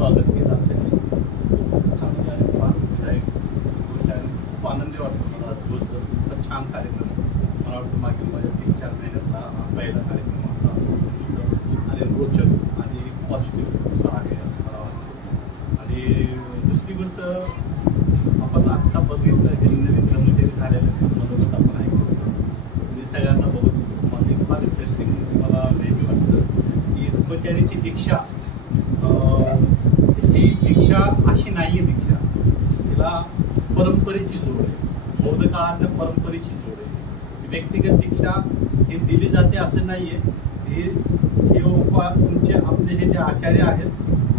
स्वागत केलं आमच्या हा म्हणजे आणि फार विधायक गोष्ट आहे आणि खूप आनंदी वाटतो मला आज दिवसभर खूपच छान कार्यक्रम मला वाटतं मागील माझ्या तीन चार महिन्यातला हा पहिला कार्यक्रम होता उत्कृष्ट आणि रोचक आणि पॉझिटिव्ह असा आहे असं मला वाटतं आणि दुसरी गोष्ट आपण आत्ता बघितलं हे नवीन ब्रह्मचारी झालेल्यांचं मनोगत आपण ऐकलं होतं मी सगळ्यांना बघत होतो मला एक फार इंटरेस्टिंग मला नेहमी वाटतं की ब्रह्मचारीची दीक्षा अं, ही दीक्षा अशी नाही आहे दीक्षा तिला परंपरेची जोड आहे बौद्ध काळातल्या परंपरेची जोड आहे व्यक्तिगत दीक्षा दिली जाते असं नाही आहे हे हे उपा तुमचे आपले हे जे आचार्य आहेत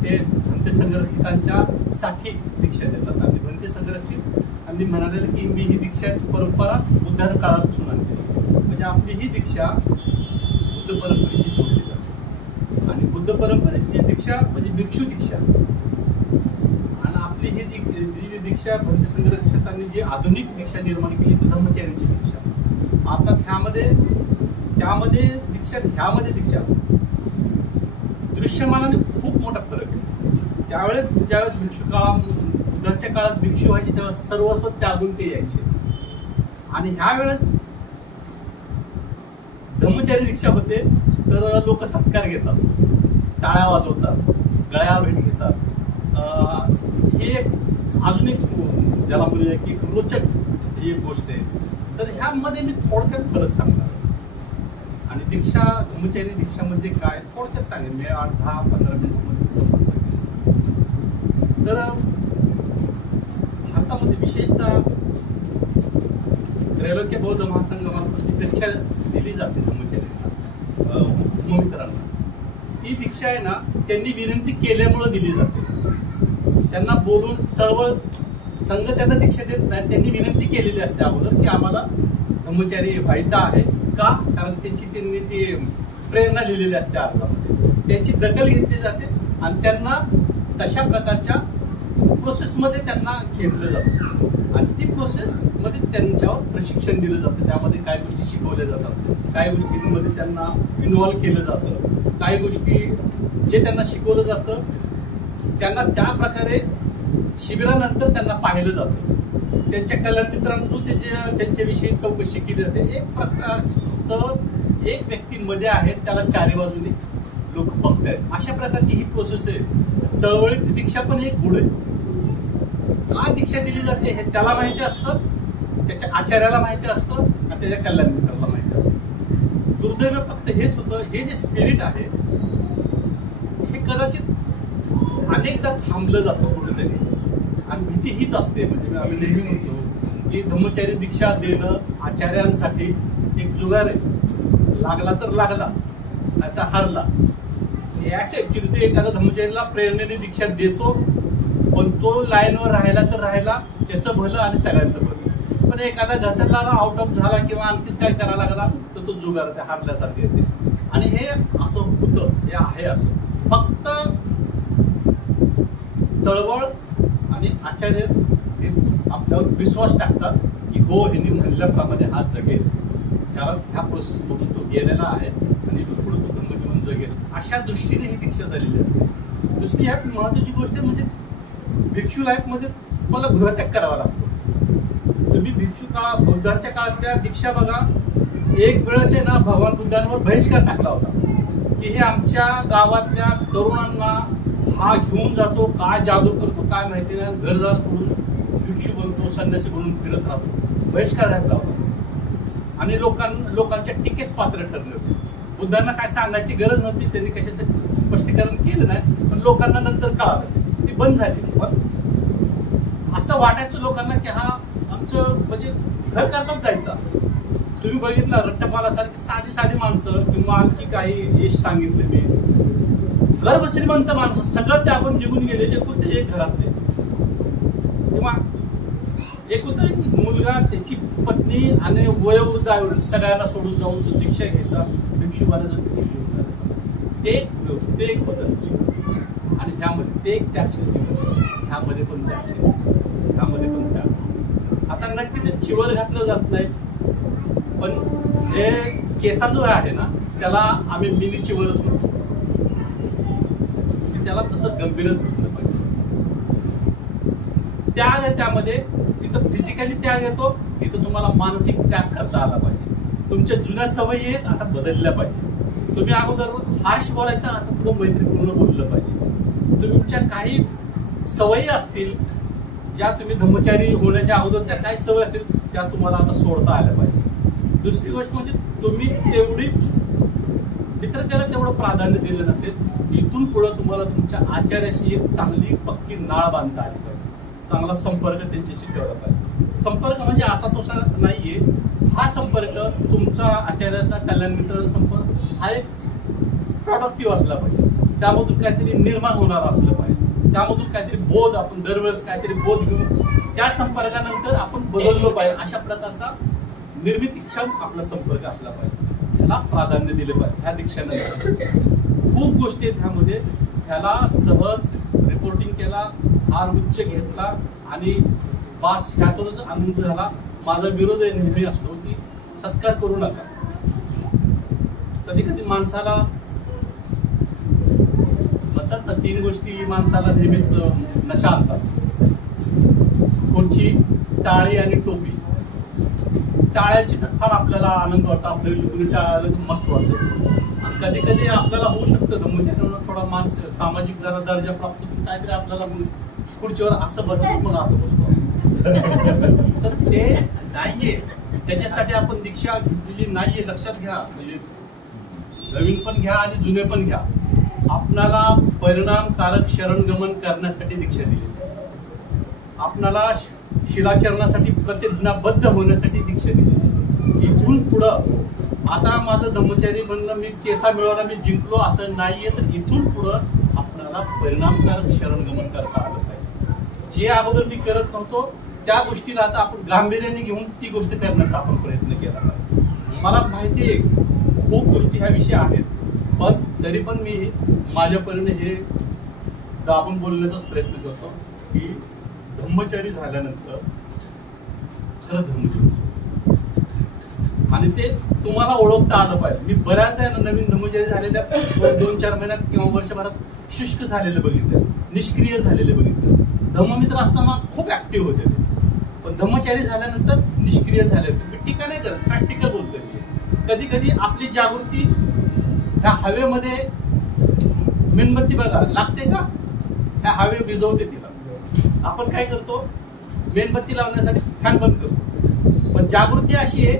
ते भंते संरक्षितांच्या साठी दीक्षा देतात. आणि भंते संरक्षित आणि म्हणाले की मी ही दीक्षाची परंपरा उद्धार काळापासून आणते म्हणजे आपली ही दीक्षा बुद्ध परंपरेशी जोडली जाते. आणि बुद्ध परंपरेची दीक्षा म्हणजे भिक्षू दीक्षा. आणि आपली ही जी जी दीक्षा भंते संरक्षकांनी जी आधुनिक दीक्षा निर्माण केली ती दीक्षा. आता ह्यामध्ये त्यामध्ये दीक्षा ह्यामध्ये दीक्षा. दृश्यमानाने खूप मोठा फरक आहे. त्यावेळेस ज्यावेळेस भिक्षू काळा बुद्धाच्या काळात भिक्षू व्हायचे तेव्हा सर्वस्व त्यागून ते यायचे. आणि ह्या वेळेस ब्रह्मचारी दीक्षा होते तर लोक सत्कार घेतात. टाळ्या वाजवतात गळ्या भेट घेतात. अं, हे एक अजून एक ज्याला म्हणजे की एक रोचक ही एक गोष्ट आहे. तर ह्यामध्ये मी थोडक्यात फरक सांगणार. आणि दीक्षा ब्रह्मचारी दीक्षा म्हणजे काय? थोडक्यात सांगेन मी आठ दहा पंधरा मिनिटमध्ये संपर्क तर भारतामध्ये विशेषतः त्रैलोक्य बौद्ध महासंघामार्फत जी दीक्षा दिली जाते ब्रह्मचारीला अं, मित्रांना ती दीक्षा आहे ना त्यांनी विनंती केल्यामुळं दिली जाते. त्यांना बोलून चळवळ संघ त्यांना दीक्षा देत नाही त्यांनी विनंती केलेली असते अगोदर की आम्हाला ब्रह्मचारी व्हायचा आहे. का? कारण त्यांची त्यांनी ती प्रेरणा लिहिलेली असते अर्जामध्ये त्यांची दखल घेतली जाते आणि त्यांना तशा प्रकारच्या प्रोसेसमध्ये त्यांना घेतलं जातं. आणि ती प्रोसेसमध्ये त्यांच्यावर प्रशिक्षण दिलं जातं. त्यामध्ये काही गोष्टी शिकवल्या जातात. काही गोष्टींमध्ये त्यांना इन्व्हॉल्व केलं जातं. काही गोष्टी जे त्यांना शिकवलं जातं त्यांना त्या प्रकारे शिबिरानंतर त्यांना पाहिलं जातं. त्यांच्या कला त्याच्या त्याचे त्यांच्याविषयी चौकशी केली जाते. एक प्रकारचं एक व्यक्तीमध्ये आहे त्याला चारी बाजूने लोक बघतायत. अशा प्रकारची ही प्रोसेस आहे. चळवळीत दीक्षा पण एक गुण आहे. का दीक्षा दिली जाते हे त्याला माहिती असतं त्याच्या आचार्याला माहिती असतं आणि त्याच्या कल्याण मित्राला माहिती असतं. दुर्दैव फक्त हेच होतं हे जे स्पिरिट आहे हे कदाचित अनेकदा थांबलं जातं कुठेतरी. आणि भीती हीच असते. म्हणजे मी आम्ही नेहमी म्हणतो की ब्रह्मचारी दीक्षा देणं आचार्यांसाठी एक जुगार आहे. लागला तर लागला नाही तर याच ऍक्च्युली ते एखाद्या ब्रह्मचारीला प्रेरणेने दीक्षा देतो पण तो लाईनवर राहिला तर राहिला त्याचं भलं आणि सगळ्यांचं भलं. पण एखादा घसरला आउट ऑफ झाला किंवा आणखीच काय करायला लागला तर तो जुगाराच्या हारल्यासारखे येते. आणि हे असं होतं हे आहे असं. फक्त चळवळ आणि आचार्य हे आपल्यावर विश्वास टाकतात की हो यांनी म्हणल्याप्रमाणे हा जगेल. त्याला ह्या प्रोसेसमधून तो गेलेला आहे आणि तो पुढे तो ब्रह्मजीवन जगेल. अशा दृष्टीने ही दीक्षा झालेली असते. दुसरी ह्यात महत्वाची गोष्ट म्हणजे भिक्षू लाईफमध्ये तुम्हाला गृहत्याग करावा लागतो. तुम्ही भिक्षू काळा बुद्धांच्या काळातल्या दीक्षा बघा. एक वेळेस आहे ना भगवान बुद्धांवर बहिष्कार टाकला होता. की हे आमच्या गावातल्या तरुणांना हा घेऊन जातो काय जादू करतो काय माहिती नाही. घरदार सोडून भिक्षू बनतो संन्यासी बनून फिरत राहतो. बहिष्कार लावला आणि लोकां लोकांच्या टीकेस पात्र ठरले होते. बुद्धांना काय सांगायची गरज नव्हती त्यांनी कशाचं स्पष्टीकरण केलं नाही पण लोकांना नंतर कळालं. ती बंद झाली. पण असं वाटायचं लोकांना की हा आमचं म्हणजे घर करताच जायचा. तुम्ही बघितलं रट्टपालासारखी साधी साधी माणसं किंवा आणखी काही यश सांगितले मी. गर्भ श्रीमंत माणसं सगळं ते आपण निघून गेले एकूण एक घरातले. किंवा एक एक मुलगा त्याची पत्नी आणि वयोवृद्ध आईवडील सगळ्यांना सोडून जाऊन जो दीक्षा घ्यायचा भिक्षुकाला ते एक ते एक बदलची आणि ह्यामध्ये ते एक त्याग ह्यामध्ये पण त्याग ह्यामध्ये पण त्या आता नक्कीच चिवर घातलं जात नाही. पण हे केसा जो आहे ना त्याला आम्ही मिनी चिवरच म्हणतो. त्याला तसं गंभीरच घेतलं पाहिजे. त्याग त्यामध्ये तिथं फिजिकली त्याग येतो तिथं तुम्हाला मानसिक त्याग करता आला पाहिजे. तुमच्या जुन्या सवयी आहेत आता बदलल्या पाहिजे. तुम्ही अगोदर हार्श बोलायचं आता पुढे मैत्रीपूर्ण बोललं पाहिजे. तुमच्या काही सवयी असतील ज्या तुम्ही धम्मचारी होण्याच्या अगोदर त्या काही सवयी असतील त्या तुम्हाला आता सोडता आल्या पाहिजे. दुसरी गोष्ट म्हणजे तुम्ही तेवढी मित्रतेला तेवढं प्राधान्य दिलं नसेल इथून पुढे तुम्हाला तुमच्या आचार्याशी एक चांगली पक्की नाळ बांधता आली पाहिजे. चांगला संपर्क त्यांच्याशी ठेवला पाहिजे. संपर्क म्हणजे असा तसा नाहीये. हा संपर्क तुमचा आचार्याचा कल्याण संपर्क हा एक प्रॉडक्टिव्ह असला पाहिजे. त्यामधून काहीतरी निर्माण होणार असलं पाहिजे. त्यामधून काहीतरी बोध आपण दरवेळेस काहीतरी बोध घेऊन त्या संपर्कानंतर आपण बदललो पाहिजे. अशा प्रकारचा निर्मितीक्षम आपला संपर्क असला पाहिजे. ह्याला प्राधान्य दिलं पाहिजे. ह्या दीक्षानंतर खूप गोष्टी आहेत ह्यामध्ये. ह्याला सहज रिपोर्टिंग केला हार उच्च घेतला आणि बास ह्यातूनच आनंद झाला. माझा विरोध नेहमी असतो की सत्कार करू नका. कधी कधी माणसाला म्हणतात ना तीन गोष्टी माणसाला नेहमीच नशा आणतात. कोणची टाळी आणि टोपी. टाळ्याची तर फार आपल्याला आनंद वाटतो टाळायला तर मस्त वाटतं. आणि कधी कधी आपल्याला होऊ शकतं म्हणजे थोडा मानस सामाजिक जरा दर्जा प्राप्त होतो काहीतरी आपल्याला खुर्चीवर असं बसतो पण असं बसतो. तर ते नाहीये. त्याच्यासाठी आपण दीक्षा घेतलेली नाहीये लक्षात घ्या. म्हणजे नवीन पण घ्या आणि जुने पण घ्या. आपणाला परिणामकारक शरणगमन करण्यासाठी दीक्षा दिली. आपणाला शिलाचरणासाठी प्रतिज्ञाबद्ध होण्यासाठी दीक्षा दिली इथून पुढं आता माझं धर्मचारी म्हणलं मी केसा मिळवला मी जिंकलो असं नाहीये तर इथून पुढं आपल्याला परिणामकारक शरणगमन करता आलं पाहिजे जे अगोदर मी करत नव्हतो त्या गोष्टीला आता आपण गांभीर्याने घेऊन ती गोष्ट करण्याचा आपण प्रयत्न केला पाहिजे. मला माहिती आहे खूप गोष्टी ह्या विषय आहेत पण तरी पण मी माझ्यापर्यंत हे दाबून बोलण्याचाच प्रयत्न करतो की ब्रह्मचारी झाल्यानंतर खरं ब्रह्मचारी आणि ते तुम्हाला ओळखता आलं पाहिजे. मी बऱ्याचदा नवीन ब्रह्मचारी झालेल्या दोन- चार महिन्यात किंवा वर्षभरात शुष्क झालेले बघितले. निष्क्रिय झालेले बघितले. धर्ममित्र असताना खूप ऍक्टिव्ह होते ते. पण धर्मचारी झाल्यानंतर निष्क्रिय झाले. टीका नाही करत प्रॅक्टिकल बोलतोय मी. कधी कधी आपली जागृती ह्या हवेमध्ये मेणबत्ती बघा लागते का? ह्या हवे भिजवते ती. आपण काय करतो? मेणबत्ती लावण्यासाठी फॅन बंद करतो. पण जागृती अशी आहे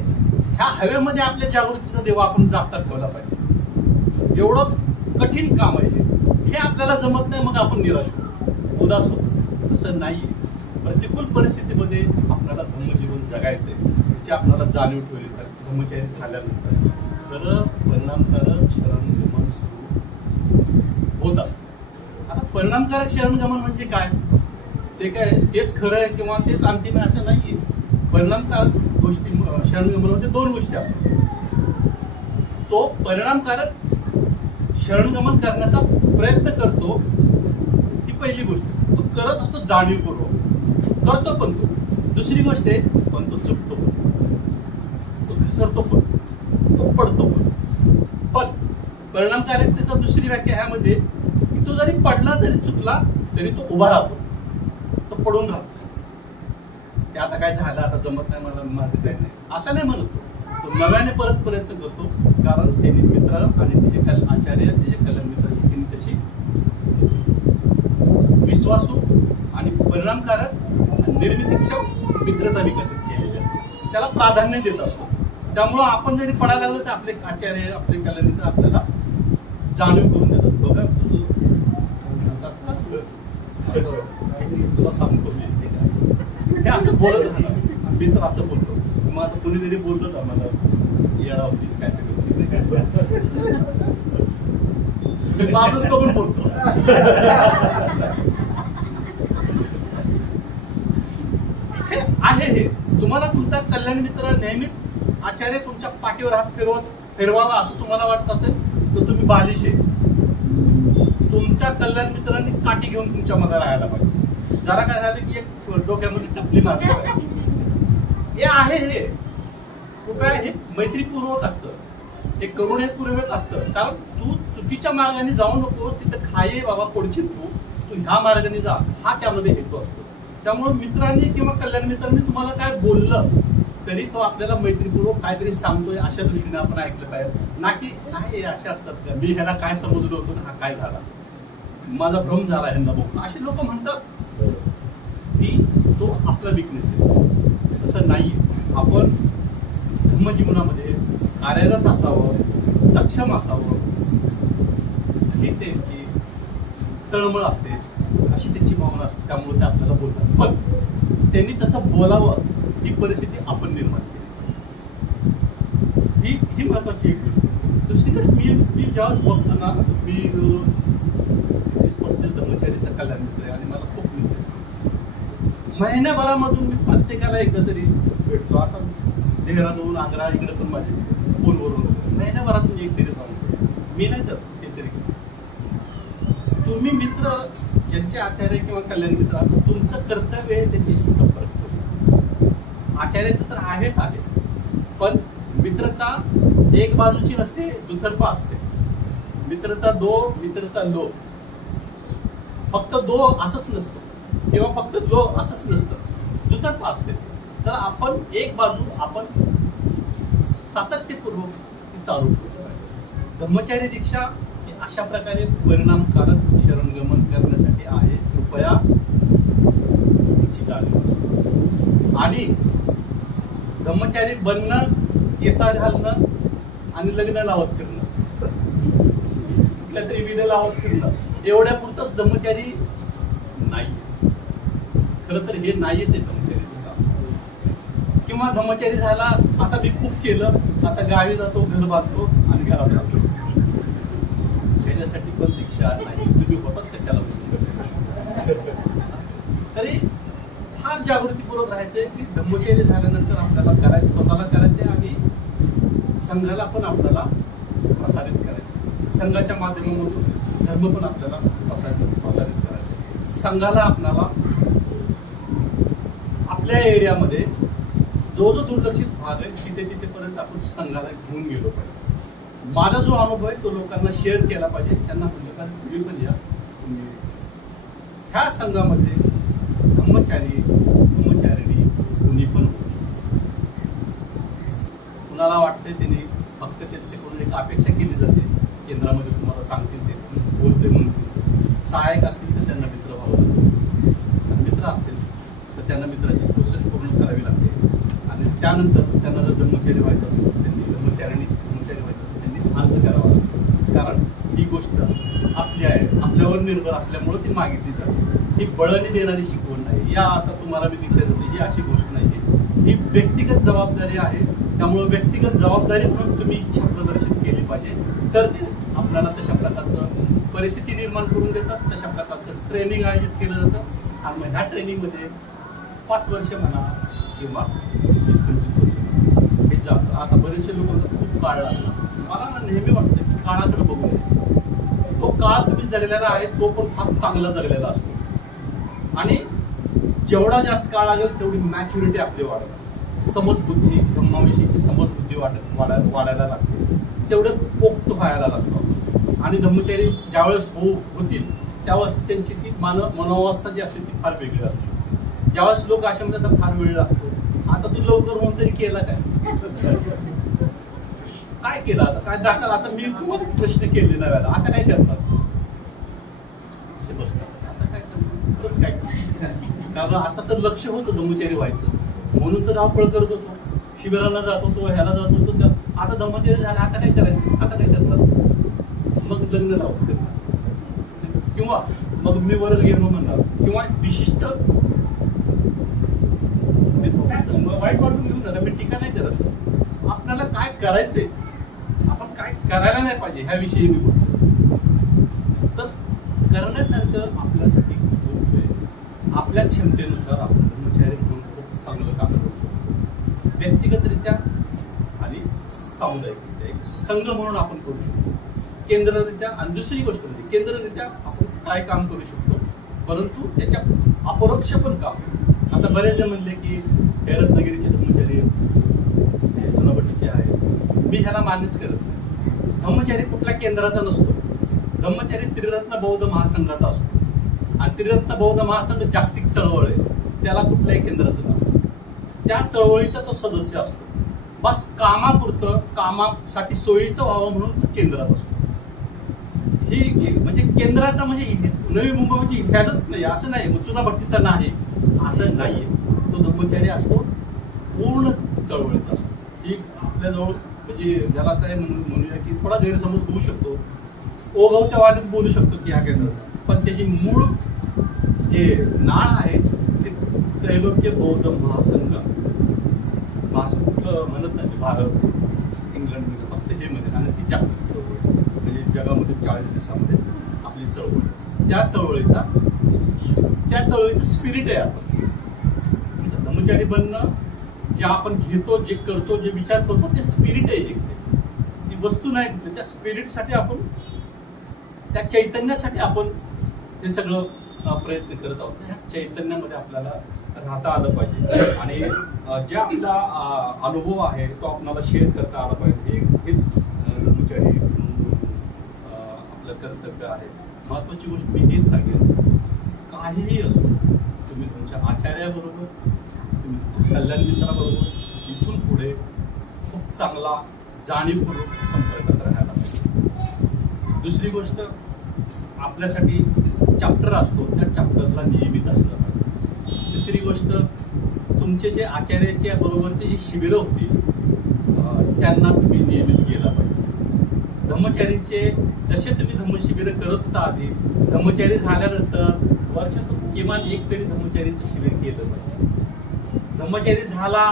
ह्या हवेमध्ये आपल्या जागृतीचा देवा आपण जागतात ठेवला पाहिजे. एवढं कठीण काम आहे हे. आपल्याला जमत नाही मग आपण निराश होतो. उदास होतो. असं नाही प्रतिकूल परिस्थितीमध्ये आपल्याला धर्मजीवन जगायचंय. याची आपल्याला जाणीव ठेवली तर धर्मचारी झाल्यानंतर खरं परिणामकारक शरणगमन सुरू होत असतं. आता परिणामकारक शरणगमन म्हणजे काय? ते काय तेच खरं आहे किंवा तेच अंतिम आहे असं नाहीये. परिणामकारक गोष्टी शरणगमनामध्ये म्हणजे दोन गोष्टी असतात. तो परिणामकारक शरणगमन करण्याचा प्रयत्न करतो ही पहिली गोष्ट. तो करत असतो जाणीवपूर्वक. करतो पण तो. दुसरी गोष्ट आहे पण तो चुकतो तो घसरतो पण. तो पडतो पण. पण परिणामकारकतेचा दुसरी व्याख्या ह्यामध्ये की तो जरी पडला जरी चुकला तरी तो उभा राहतो. पडून राहतो. ते आता काय झालं आता जमत नाही मला माझं काय नाही. असं नाही म्हणत तो. नव्याने परत प्रयत्न करतो कारण त्यांनी मित्र आणि त्याचे कल आचार्य त्याचे कलन मित्राची त्यांनी तशी विश्वासू आणि परिणामकारक निर्मितीक्षम मित्रता विकसित केलेली असते. त्याला प्राधान्य देत असतो. त्यामुळं आपण जरी पडायला लागलो तर आपले आचार्य आपले कलन मित्र आपल्याला जाणीव करून देतात. बघा तुझं असं तुला सांगतो मी. असं बोलत मी तर असं बोलतो. मग आता कोणीतरी बोलतो ना मला येडा होती काय ते माणूस बघून बोलतो. आहे हे. तुम्हाला तुमचा कल्याण मित्र नेहमी आचार्य तुमच्या पाठीवर हात फिरवत फिरवावा असं तुम्हाला वाटत असेल तर तुम्ही बालिश आहे. तुमच्या कल्याण मित्रांनी काठी घेऊन तुमच्या मध्ये राहायला पाहिजे. जरा काय झालं की एक डोक्यामध्ये टपली मारली. हे आहे हे. कृपया हे मैत्रीपूर्वक असतं. हे करून हे पूर्वक असतं. कारण तू चुकीच्या मार्गाने जाऊ नकोस तिथं खाये बाबा पडशील तू. तू ह्या मार्गाने जा. हा त्यामध्ये हेतू असतो. त्यामुळे मित्रांनी किंवा कल्याण मित्रांनी तुम्हाला काय बोललं तरी तो आपल्याला मैत्रीपूर्वक काहीतरी सांगतोय अशा दृष्टीने आपण ऐकलं पाहिजे. ना की नाही हे असे असतात का? मी ह्याला काय समजलो होतो हा काय झाला? माझा भ्रम झाला ह्यांना बघून. असे लोक म्हणतात की तो आपला विकनेस आहे. तसं नाही आपण धर्मजीवनामध्ये कार्यरत असावं सक्षम असावं. ही त्यांची तळमळ असते. अशी त्यांची भावना असते. त्यामुळे ते आपल्याला बोलतात. पण त्यांनी तसं बोलावं ही परिस्थिती आपण निर्माण केली ही ही महत्वाची एक गोष्ट. दुसरीकडे मी मी ज्यावेळेस बोलताना मी अं, पस्तीस धर्मचारीचा कल्याण आणि मला खूप मित्र आहे. महिन्याभरामधून मी प्रत्येकाला एकदा तरी भेटतो. आता देहरादून आग्रा इकडे पण माझे फोनवरून महिन्याभरातून एक तरी जाऊन मी नाही तर ते तरी. तुम्ही मित्र ज्यांचे आचार्य किंवा कल्याण मित्र तुमचं कर्तव्य आहे त्याच्याशी संपर्क करू आचार्याचं तर आहेच आहे. पण मित्रता एक बाजूची नसते दुतर्फा असते. मित्रता दो मित्रता लो फक्त दो असंच नसतं. किंवा फक्त दो असंच नसतं. दुतर्फा असते तर आपण एक बाजू आपण सातत्यपूर्वक ती चालू ठेवली पाहिजे. धर्मचारी दीक्षा ही अशा प्रकारे परिणामकारक शरणगमन करण्यासाठी आहे. कृपया तिची जाणीव आणि ब्रह्मचारी बनणं केसा घालणं आणि लग्न लावत फिरणं. कुठल्या तरी विध लावत फिरणं. एवढ्या पुरतच ब्रह्मचारी नाही. खरं तर हे नाहीच आहे ब्रह्मचारीचं काम. किंवा ब्रह्मचारी झाला आता मी खूप केलं. आता गावी जातो घर बांधतो आणि घरात राहतो. त्याच्यासाठी पण दीक्षा नाही. तुम्ही होताच कशाला तरी फार जागृतीपूर्वक राहायचंय की ब्रह्मचारी झाल्यानंतर आपल्याला करायचं स्वतःला करायचंय आणि संघाला पण आपल्याला प्रसारित करायचं संघाच्या माध्यमामधून धर्म पण आपल्याला प्रसारित प्रसारित करायचे. संघाला आपल्याला आपल्या एरियामध्ये जो जो दुर्लक्षित भाग आहे तिथे तिथेपर्यंत आपण संघाला घेऊन गेलो पाहिजे. माझा जो अनुभव आहे तो लोकांना शेअर केला पाहिजे. त्यांना म्हणलं का तुम्ही पण या तुम्ही. ह्या संघामध्ये ब्रह्मचारी ब्रह्मचारिणी कुणी पण कुणाला वाटते त्यांनी फक्त त्यांच्याकडून एक अपेक्षा केली जाते केंद्रामध्ये तुम्हाला सांगतील ते. बोलते म्हणून सहाय्यक असतील तर त्यांना मित्र व्हावं लागतं. मित्र असेल तर त्यांना मित्राची प्रोसेस पूर्ण करावी लागते. आणि त्यानंतर त्यांना जर ब्रह्मचारी व्हायचं असेल त्यांनी ब्रह्मचाऱ्यांनी ब्रह्मचारी व्हायचं असेल त्यांनी अर्ज करावा लागतो. कारण ही गोष्ट आपली आहे. आपल्यावर निर्भर असल्यामुळं ती मागितली जाते. ही बळने देणारी शिकवण नाही. या आता तुम्हाला मी दीक्षा देते ही अशी गोष्ट नाही आहे. ही व्यक्तिगत जबाबदारी आहे. त्यामुळं व्यक्तिगत जबाबदारी म्हणून तुम्ही इच्छा प्रदर्शित केली पाहिजे. तर आपल्याला तशा प्रकारचं परिस्थिती निर्माण करून देतात तशा प्रकारचं ट्रेनिंग आयोजित केलं जातं. आणि मग ह्या ट्रेनिंगमध्ये पाच वर्ष म्हणा किंवा वीस पंचवीस वर्ष हे जातं. आता बरेचसे लोक म्हणतात, खूप काळ लागला. मला ना नेहमी वाटतं की काळाकडे बघू नये तो काळ तुम्ही जगलेला आहे तो पण फार चांगला जगलेला असतो. आणि जेवढा जास्त काळ लागेल तेवढी मॅच्युरिटी आपली वाढत असते. समजबुद्धी ब्रह्माविषयीची समजबुद्धी वाढत वाढा वाढायला लागते. तेवढं पोक्त व्हायला लागतो आणि धम्मचारी ज्यावेळेस हो होतील त्यावेळेस त्यांची ती मान मनोवस्था जी असते ती फार वेगळी असते. ज्यावेळेस लोक अशा म्हणतात फार वेळ लागतो. आता तू लवकर होऊन तरी केला काय? काय केलं आता? काय दाखल? आता मी तुम्हाला प्रश्न केले नव्याला. आता काय करणार? आता काय करणार? काय कारण आता तर लक्ष होतं धम्मचारी व्हायचं. म्हणून तर धावपळ करत होतो. शिबिराला जात होतो ह्याला जात होतो त्या- आता धर्माचे झाला आता काय करायचं? आता काय करणार? मग लग्न लावून किंवा मग मी वरच गेलो म्हणणार किंवा विशिष्ट वाईट वाटून घेऊन जाणार मी टीका नाही करत. आपल्याला काय करायचंय? आपण काय करायला नाही पाहिजे ह्याविषयी मी बोलतो तर करण्यासारखं आपल्यासाठी आपल्या क्षमतेनुसार आपण कर्मचारी म्हणून खूप चांगलं काम व्यक्तिगतरित्या सामुदायिकरित्या एक संघ म्हणून आपण करू शकतो. केंद्ररित्या आणि दुसरी गोष्ट म्हणजे केंद्ररित्या आपण काय काम करू शकतो परंतु त्याच्या अपरोक्ष पण काम आता बरेच जण म्हणले की हे रत्नागिरीचे धर्मचारी चुनाभट्टीचे आहे मी ह्याला मान्यच करत नाही. ब्रह्मचारी कुठल्या केंद्राचा नसतो. ब्रह्मचारी त्रिरत्न बौद्ध महासंघाचा असतो. आणि त्रिरत्न बौद्ध महासंघ जागतिक चळवळ आहे. त्याला कुठल्याही केंद्राचं नाव त्या चळवळीचा तो सदस्य असतो. बस कामापुरतं कामासाठी सोयीचं व्हावं म्हणून तो केंद्रात असतो ही म्हणजे केंद्राचा म्हणजे नवी मुंबई म्हणजे ह्याच नाही असं नाही चुना भट्टीचा नाही असं नाहीये. तो धर्मचारी असतो पूर्ण चळवळीचा असतो. ही आपल्याजवळ म्हणजे ज्याला काय म्हणूया की थोडा गैरसमज होऊ शकतो. ओघवत्या वाटेत बोलू शकतो की हा केंद्राचा. पण त्याची मूळ जे नाळ आहे ते त्रैलोक्य बौद्ध महासंघ. महासंघ म्हणत नाही भारत इंग्लंड म्हणजे फक्त हे मध्ये आणि ती जागतिक चळवळ. म्हणजे जगामध्ये चाळीस देशामध्ये आपली चळवळ. त्या चळवळीचा त्या चळवळीचं स्पिरिट आहे आपण. म्हणजे धर्मचारी बनणं जे आपण घेतो जे करतो जे विचार करतो ते स्पिरिट आहे एक. ती वस्तू नाही त्या स्पिरिटसाठी आपण त्या चैतन्यासाठी आपण हे सगळं प्रयत्न करत आहोत. ह्या चैतन्यामध्ये आपल्याला राहता आलं पाहिजे. आणि जे आपला अनुभव आहे तो आपणाला शेअर करता आला पाहिजे. हे हेच अ, आहे. आपलं कर्तव्य आहे. महत्वाची गोष्ट मी हेच सांगेन. काहीही असो तुम्ही तुमच्या आचार्याबरोबर तुम्ही कल्याण मित्राबरोबर इथून पुढे खूप चांगला जाणीवपूर्वक संपर्कात राहायला पाहिजे. दुसरी गोष्ट आपल्यासाठी चॅप्टर असतो. त्या चॅप्टरला नियमित असलं पाहिजे. दुसरी गोष्ट तुमचे जे आचार्याच्या बरोबरचे जे शिबिरं होती त्यांना तुम्ही नियमित गेला पाहिजे. धम्मचारीचे जसे तुम्ही धम्मशिबिरं करत होता आधी धम्मचारी झाल्यानंतर वर्षातून किमान एक तरी धम्मचारीचं शिबिर केलं पाहिजे. धम्मचारी झाला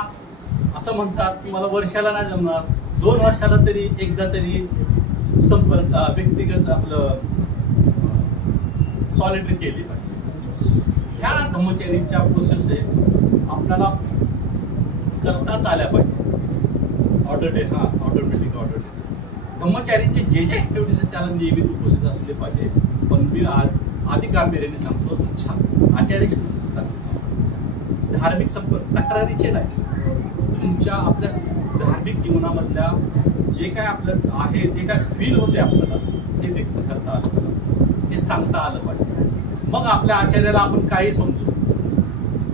असं म्हणतात की मला वर्षाला नाही जमणार दोन वर्षाला तरी एकदा तरी संपर्क व्यक्तिगत आपलं सॉलिटरी केली पाहिजे. ह्या धम्मचर्याच्या प्रोसेस आहे आपल्याला करताच आल्या पाहिजे. ऑर्डर डे हा ऑर्डर मीटिंग ऑर्डर डे धम्मचारीचे जे जे ऍक्टिव्हिटीज आहेत त्याला नियमित उपस्थित असले पाहिजे. पण मी आज आधी गांभीर्याने सांगतो छान आचार्य चांगले धार्मिक संपर्क तक्रारीचे नाही तुमच्या आपल्या धार्मिक जीवनामधल्या जे काय आपलं आहे जे काय फील होते आपल्याला ते व्यक्त करता आलं ते सांगता आलं पाहिजे. मग आपल्या आचार्याला आपण काही समजू.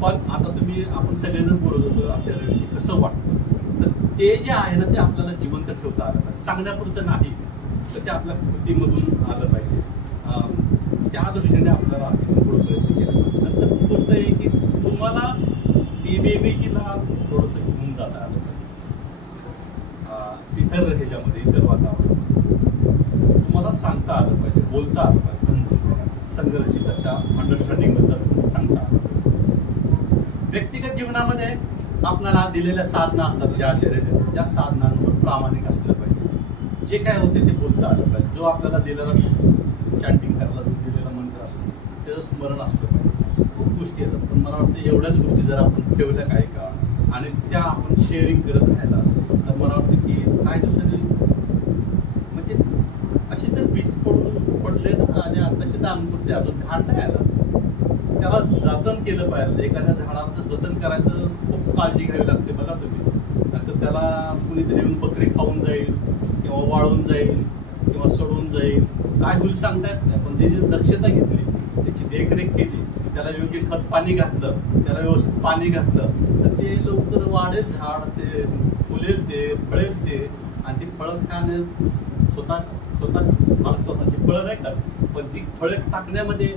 पण आता तुम्ही आपण सगळेजण बोलत होतो आचार्याने कसं वाटतं? तर ते जे आहे ना ते आपल्याला जिवंत ठेवता आलं पाहिजे. सांगण्यापुरतं नाही. तर ते आपल्या कृतीमधून आलं पाहिजे. त्या दृष्टीने आपल्याला इथून प्रयत्न केला नंतर ती गोष्ट आहे की तुम्हाला पीबीएमएजीला थोडंसं घेऊन जाता आलं पाहिजे. इतर ह्याच्यामध्ये इतर वातावरण तुम्हाला सांगता आलं पाहिजे बोलता आलं पाहिजे. संघर्ष अंडरस्टँडिंग सांगता. सांगतात व्यक्तिगत जीवनामध्ये आपल्याला दिलेल्या साधना असतात ज्या आचार्य त्या साधनांवर प्रामाणिक असलं पाहिजे. जे काय होते ते बोलता आलं पाहिजे. जो आपल्याला दिलेला चॅटिंग करायला दिलेला मंत्र असतो त्याचं स्मरण असलं पाहिजे. खूप गोष्टी येतात. पण मला वाटतं एवढ्याच गोष्टी जर आपण ठेवल्या काय का आणि त्या आपण शेअरिंग करत राहिला तर मला वाटतं की काही दिवसांनी असे तर बीज पडून पडले ना आणि आताशी तर अंकुरते अजून झाड नाही आलं त्याला जतन केलं पाहिजे. म्हणजे एखाद्या झाडाचं जतन करायचं खूप काळजी घ्यावी लागते बघा तुम्ही. नाहीतर त्याला कुणीतरी येऊन बकरी खाऊन जाईल किंवा वाळून जाईल किंवा सडून जाईल. काय होईल सांगता येत नाही पण त्याची दक्षता घेतली त्याची देखरेख केली त्याला योग्य खत पाणी घातलं त्याला व्यवस्थित पाणी घातलं तर ते लवकर वाढेल झाड ते फुलेल ते फळेल ते आणि ते फळं खाणे स्वतः स्वतः मला स्वतःची फळं नाही का पण ती फळं चाकण्यामध्ये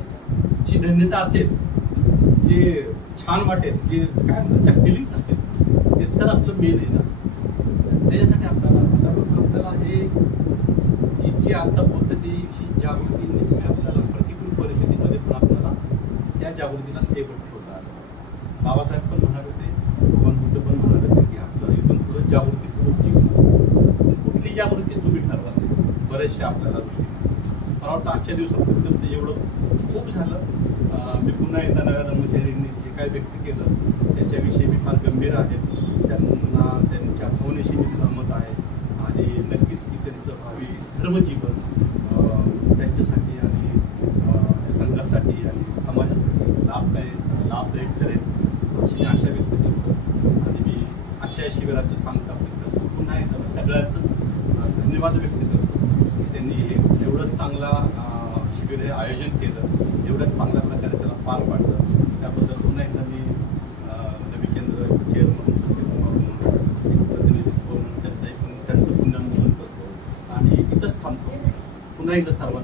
जी धन्यता असेल जे छान वाटेल जे काय म्हणतात फिलिंग्स असतील तेच तर आपलं मेन आहे ना. त्याच्यासाठी आपल्याला आपल्याला हे जी जी आता पद्धतीची जागृती नेहमी आपल्याला प्रतिकूल परिस्थितीमध्ये पण आपल्याला त्या जागृतीला स्टेबल ठेवतात बाबासाहेब पण म्हणाले होते भगवान बुद्ध पण म्हणाले होते की आपलं इथून पुढे जागृतीपूर्वक जीवन असतं कुठली जागृती तुम्ही ठरवा बरेचसे आपल्याला मला वाटतं आजच्या दिवसापर्यंत ते एवढं खूप झालं. मी पुन्हा एकदा नव्या धर्मचारींनी जे काय व्यक्त केलं त्याच्याविषयी मी फार गंभीर आहे. त्यांना त्यांच्या भावनेशी मी सहमत आहे. आणि नक्कीच की त्यांचं भावी धर्मजीवन त्यांच्यासाठी आणि संघासाठी आणि समाजासाठी लाभदायक लाभदायक ठरेल अशी मी आशा व्यक्त करतो. आणि मी आजच्या शिबिराचं सांगता पुन्हा एकदा सगळ्यांचंच धन्यवाद व्यक्त करतो की त्यांनी हे एवढं चांगला अं, आयोजन केलं एवढ्या चांगल्या प्रकारे त्याला पार पाडलं. त्याबद्दल पुन्हा एकदा मी अं, नवी केंद्र चेअरमन प्रतिनिधित्व म्हणून त्यांचं एक त्यांचं पुण्यनमन करतो आणि इथंच थांबतो. पुन्हा एकदा सर्वांना